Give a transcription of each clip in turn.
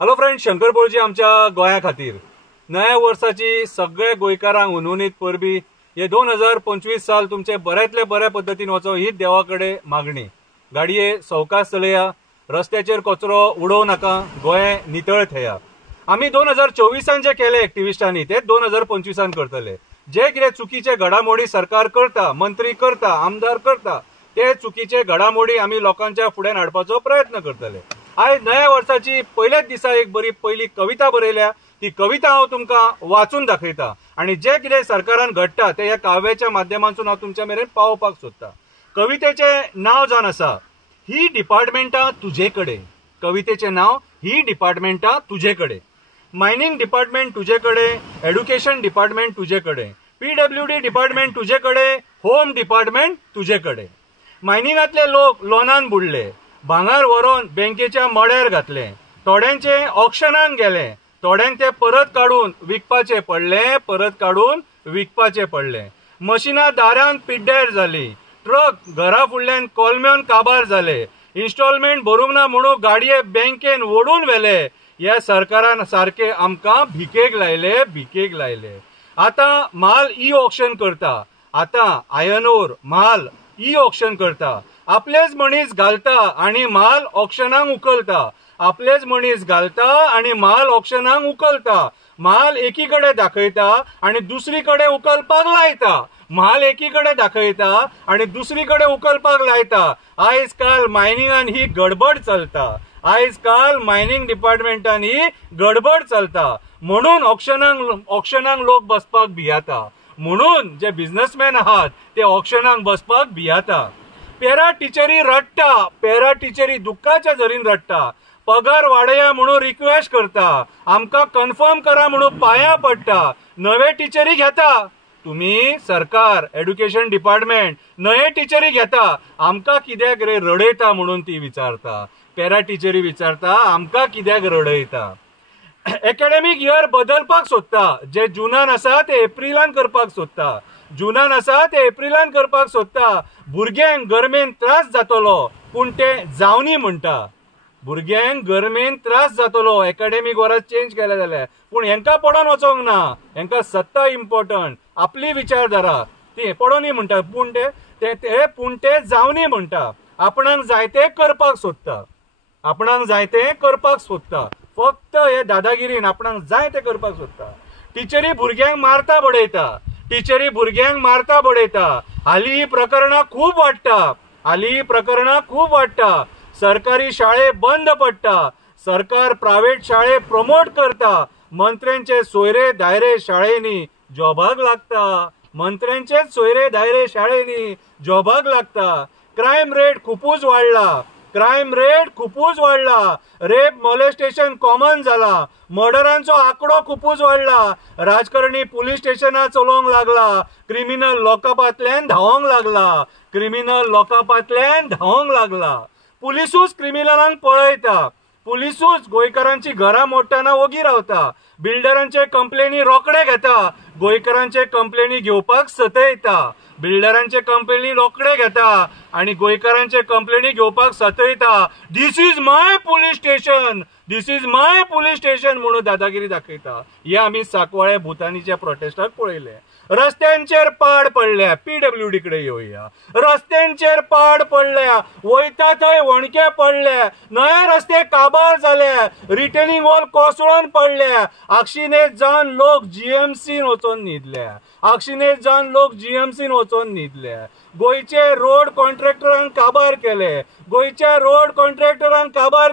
Hello friend, Shankar बोळजी आमच्या गोंया खातीर नव्या वर्साची सगळे गोंयकारांक उनवणीत परबी हे 2025 साल तुमचे बऱ्यातले बऱ्या पद्धतीन वचो हीच देवा कडेन मागणी। गाडये सवकास चलया, रस्त्याचेर कचरो उडोव नाका, गोंय नितळ थेया। आमी 2024 जे केले एक्टिविस्टांनी ते 2025 करतले। जे कितें चुकीचे घडामोडी सरकार करता, मंत्री करता, आमदार करता, ते चुकीचे घडामोडी आमी लोकांच्या फुड्यान हाडपाचो प्रयत्न करतले। आज नव्या वर्साची पहिल्याच दिसा एक बरी पहिली कविता बरयल्या, ती कविता हांव तुमकां वाचून दाखयता आणि जे कितें सरकारान घडटा ते ह्या काव्याच्या माध्यमांतून हांव तुमच्या मेरेन पावोवपाक सोदता। कवितेचें नांव जावन आसा ही डिपार्टमेंटां तुजे कडेन। कवितेचें नांव ही डिपार्टमेंटां तुजे कडेन। मायनिंग डिपार्टमेंट तुजे कडेन, एड्युकेशन डिपार्टमेंट तुजे कडेन, PWD डिपार्टमेंट तुजे कडेन, होम डिपार्टमेंट तुजे कडेन। मायनिंगांतले लोक लोनान बुडले, भांगार व्हरून बँकेच्या मड्यार घातले, थोड्यांचे ऑक्शनाक गेले, थोड्यांक ते परत काडून विकपाचे पडले। मशिनां दारांत पिड्ड्यार जाली, ट्रक घरा फुडल्यान कोलम्यान काबार जाले, इन्स्टॉलमेंट भरूंक ना म्हणून गाडये बँकेन ओडून व्हेले। ह्या सरकारान सारखे आमकां भिकेक लायले। आता माल ई ऑक्शन करता, आता आयर्न ओर माल ई ऑक्शन करता। आपलेच मनीस घालता आणि माल ऑक्शनाक उखलता, आपलेच मनीस घालता आणि माल ऑक्शनाक उखलता। माल एकीकडे दाखयता आणि दुसरीकडे उखलपाक लायता, माल एकीकडे दाखयता आणि दुसरीकडे उखलपाक लायता। आयज काल मायनिंगान ही गडबड चलता, आयज काल मायनिंग डिपार्टमेंटान ही गडबड चलता। म्हणून ऑक्शनाक लोक बसपाक भियाता, म्हणून जे बिझनेसमॅन आहात ते ऑक्शनाक बसपाक भियाता। पॅरा टिचरी रडटा, पॅरा टिचरी दुःखाच्या झरीन रडटा, पगार वाडया म्हणून रिक्वेस्ट करता, आमकां कन्फर्म करा म्हणून पांयां पडटा। नवे टिचरी घेता तुम्ही, सरकार एड्युकेशन डिपार्टमेंट नवे टिचरी घेता, आमकां कित्याक रे रडयता म्हणून ती विचारता। पॅरा टिचरी विचारता आमकां कित्याक रडयता। एकाडेमीक इयर बदलपाक सोदता, जे जुनान आसा ते एप्रिलान करपाक सोदता, जुनान आसा ते एप्रिलान करपाक सोदता। भुरग्यांक गरमेन त्रास जातलो पूण ते जावनी म्हणटा, भुरग्यांक गरमेन त्रास जातलो एकाडेमीक वरां चेंज केले जाल्यार, पूण हेंकां पडोन वचोंक ना, हेंकां सत्ता इम्पॉर्टंट, आपली विचारधारा ती पडोनी म्हणटा, पूण ते जावनी म्हणटा। आपणाक जाय ते करपाक सोदता, आपणाक जाय ते करपाक सोदता, फक्त हे दादागिरीन आपणाक जाय ते करपाक सोदता। टिचरी भुरग्यांक मारता बडयता, टिचरी भुरग्यांक मारता बडयता। हालीं ही प्रकरणां खूब वाडटा, सरकारी शाळे बंद पडटा, सरकार प्रायव्हेट शाळे प्रमोट करता, मंत्र्यांचे सोयरे दायरे शाळेंनी जॉबाक लागता, मंत्र्यांचेच सोयरे दायरे शाळेंनी जॉबाक लागता। क्रायम रेट खुपूच वाडला, रेप मॉलेस्टेशन कॉमन जाला, मर्डरांचो आंकडो खुपूच वाडला, राजकारणी पुलीस स्टेशनां चलोवंक लागला, क्रिमिनल लॉकअपांतल्यान धांवंक लागला। पुलिसूच क्रिमिनलांक पळयता, पुलिसूच गोंयकारांची घरां मोडटाना ओगी रावता, बिल्डरांचे कंप्लेनी रोखडे घेता, गोंयकारांचे कंप्लेनी घेवपाक सतयता, बिल्डरांचे कंप्लेनी रोखडे घेता आणि गोंयकारांचे कंप्लेनी घेवपाक सतयता। दिस इज माय पुलीस स्टेशन म्हणून दादागिरी दाखयता। हे आमी सांकवाळे भुतानीच्या प्रोटेस्टाक पळयले। रस्त्यांचेर पाड पडल्या, PWD कडे येवया, रस्त्यांचेर पाड पडल्या, वयता थंय वणके पडले, नवे रस्ते काबार जाले, रिटेनिंग वॉल कोसळून पडल्या, आक्षिणेत जावन लोक GMCन वचोन न्हिदल्या, गोंयचे रोड कॉन्ट्रॅक्टरांक काबार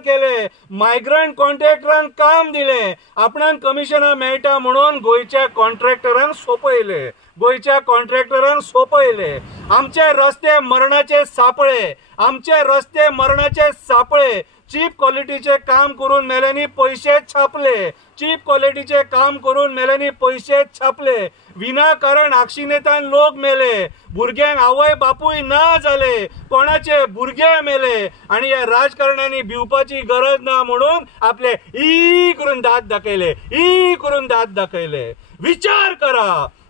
केले, मायग्रंट कॉन्ट्रॅक्टरांक काम दिले, आपणाक कमिशनां मेळटा म्हणून गोंयच्या कॉन्ट्रॅक्टरांक सोपयले। आमचे रस्ते मरणाचे सापळे, चीप क्वॉलिटीचे काम करून मेल्यांनी पैसे छापले, विनाकारण आक्षिणेतान लोक मेले, भुरग्यांक आवय बापूय ना जाले, कोणाचे भुरगे मेले आणि या राजकारण्यांनी भिवपाची गरज ना म्हणून आपले ई करून दात दाखयले। विचार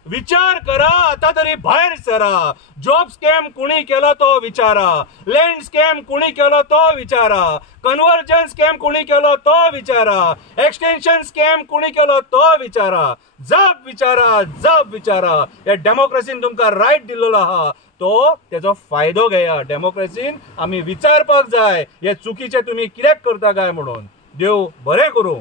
विचार करा, आता तरी भायर सरा. जॉब स्कॅम कुणी केलो तो विचारा, लँड स्कॅम कुणी केलो तो विचारा, कन्वर्जन स्कॅम कुणी केलो तो विचारा, एक्सटेन्शन स्कॅम कुणी केलो तो विचारा. जप विचारा, जप विचारा. या डेमोक्रेसीन तुमकां रायट दिल्लो आहा, तो त्याचो फायदो घेया. डेमोक्रेसीन आमी विचारपाक जाय हे चुकीचे तुम्ही कित्याक करता काय म्हणून. देव बरें करूं.